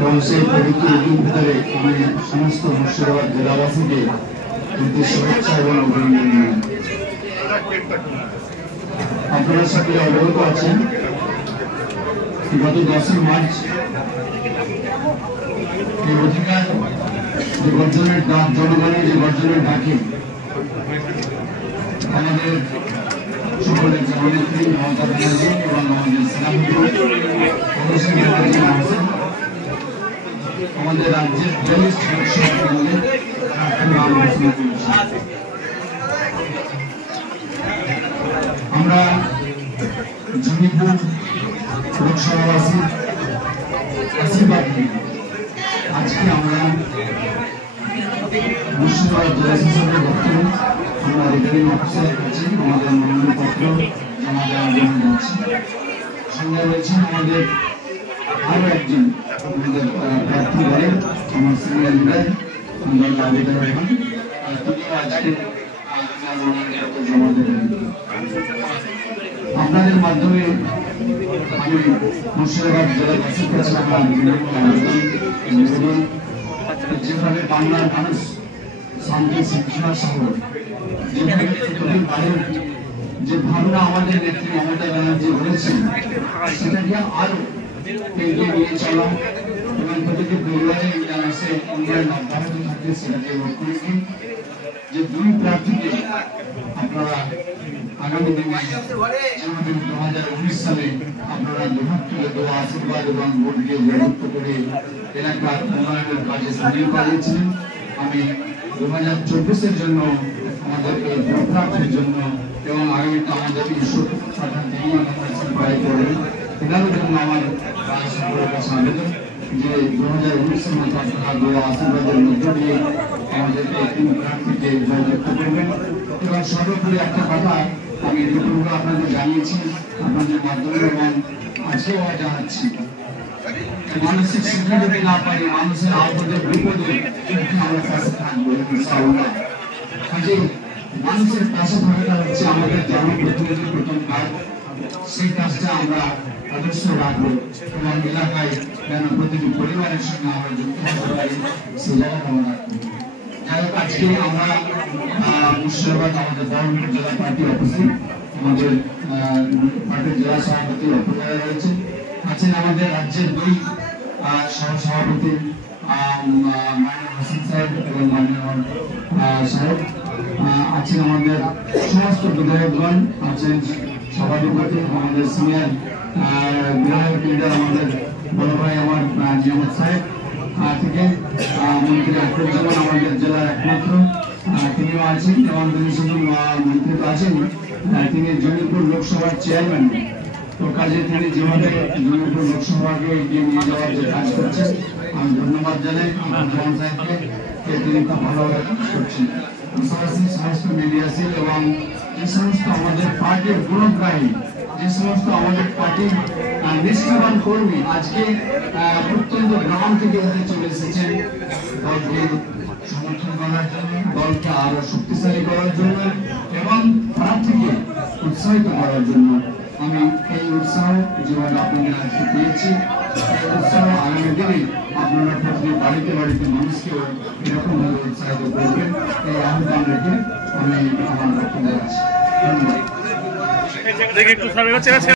এবং সেই পবিত্র ঈদের ভিতরে আমি সমস্ত মুর্শিদাবাদ জেলাবাসীকে শুভেচ্ছা এবং অভিনন্দন জানাই। আপনারা সকলে অবগত আছেন গত 10 মার্চ এই অধিকার যে গর্জনের ডাক, জনগণের যে গর্জনের ডাকে আমাদের সকলের জননেত্রী মমতা ব্যানার্জি এবং আমাদের সেনাপতি আমাদের রাজ্যের 42 লোকসভা কেন্দ্রে নাম ঘোষণা করেছে। আমরা জমিপুর লোকসভাবাসীর আশীর্বাদ নিয়ে আজকে আমরা মুর্শিদাবাদ জেলা শাসকের দপ্তরে আমরা রিটার্নিং অফিসারের কাছে আমাদের মনোনয়নপত্র জমা দেওয়ার জন্য যাচ্ছি। সঙ্গে রয়েছেন আমাদের আরো একজন আমাদের প্রার্থী দলের আমার সিনিয়র লিডার আবেদন রহমান, তিনিও আজকে জমা দেবেন। আপনাদের মাধ্যমে আমি মুর্শিদাবাদ জেলাবাসীর কাছে আমার আবেদন, যেভাবে বাংলার মানুষ শান্তি শৃঙ্খলা সহ যেভাবে যে ভাবনা আমাদের নেত্রী মমতা ব্যানার্জি বলেছেন সেটাকে আরো এগিয়ে নিয়ে চলা এবং প্রতিটি পরিবারে উন্নয়ন অব্যাহত থাকবে সেটাকে লক্ষ্য রেখে যে দুই প্রার্থীকে আপনারা আগামী দিনে যেভাবে 2019 সালে আপনারা দুহাত তুলে দেওয়া আশীর্বাদ এবং ভোটকে জয়যুক্ত করে এলাকার উন্নয়নের কাজে সামিল করিয়েছিলেন, আমি 2024-এর জন্য আমাদের এই প্রার্থীর জন্য এবং আগামীতে আমাদের ঈশ্বর প্রধান তিনি প্রায় করবেন এটার জন্য আমার সকলের কাছে আবেদন যে 2019-এর মতো আপনারা দেওয়া আশীর্বাদের মধ্য দিয়ে আমাদের এই তিন প্রার্থীকে জয়যুক্ত করবেন। এবং সর্বোপরি একটা কথা আমি এটুকু আপনাদের জানিয়েছি আপনাদের মাধ্যমে এবং আজকেও জানাচ্ছি, মানসিক সুখে যদি না পারি মানুষের আপদে বিপদে আমরা পাশে থাকবো ইনশাআল্লাহ। কাজে মানুষের পাশে থাকাটা হচ্ছে আমাদের জনপ্রতিনিধির প্রথম কাজ, সেই কাজটা আমরা অবশ্যই রাখবো এবং এলাকায় যেন প্রতিটি পরিবারের সঙ্গে আমরা যুক্ত হতে পারি সেই জায়গাটা আমরা রাখবো। যাই হোক, আজকে আমরা মুর্শিদাবাদ আমাদের বহরমপুর জেলা পার্টি অফিসে আমাদের পার্টির জেলা সভাপতি অপরাধ রয়েছে, আছেন আমাদের রাজ্যের দুই সহসভাপতি মাননীয় হাসান সাহেব এবং মাননীয় সাহেব, আছেন আমাদের সমস্ত বিধায়কগণ, আছেন সভাধিপতি আমাদের সিনিয়র বিধায়ক লিডার আমাদের বড় ভাই আমার নিয়ামত সাহেব থেকে মন্ত্রী আখরুজ্জামান আমাদের জেলার একমাত্র তিনিও আছেন এবং তিনি শুধু মন্ত্রী তো আছেন, তিনি জমিপুর লোকসভার চেয়ারম্যান। তো কাজে তিনি যেভাবে জমিপুর লোকসভাকে এগিয়ে নিয়ে যাওয়ার যে কাজ করছেন আমি ধন্যবাদ জানাই জওয়ান সাহেবকে, তিনি তা ভালোভাবে কাজ করছেন। পাশাপাশি সমস্ত মিডিয়া সেল এবং যে সমস্ত আমাদের পার্টির গুণগ্রাহী, যে সমস্ত আমাদের পার্টির নিষ্ঠাবান কর্মী আজকে প্রত্যন্ত গ্রাম থেকে উঠে চলে এসেছেন দলকে সমর্থন করার জন্য, দলকে আরো শক্তিশালী করার জন্য এবং প্রার্থীকে উৎসাহিত করার জন্য। আমি এই উৎসাহ যেভাবে আপনাদের আজকে পেয়েছি এই উৎসাহ আগামী দিনে আপনারা প্রতিটি বাড়িতে বাড়িতে মানুষকেও এরকম ভাবে উৎসাহিত করবেন এই আহ্বান রেখে আমি আমার বক্তব্য রাখছি। ধন্যবাদ।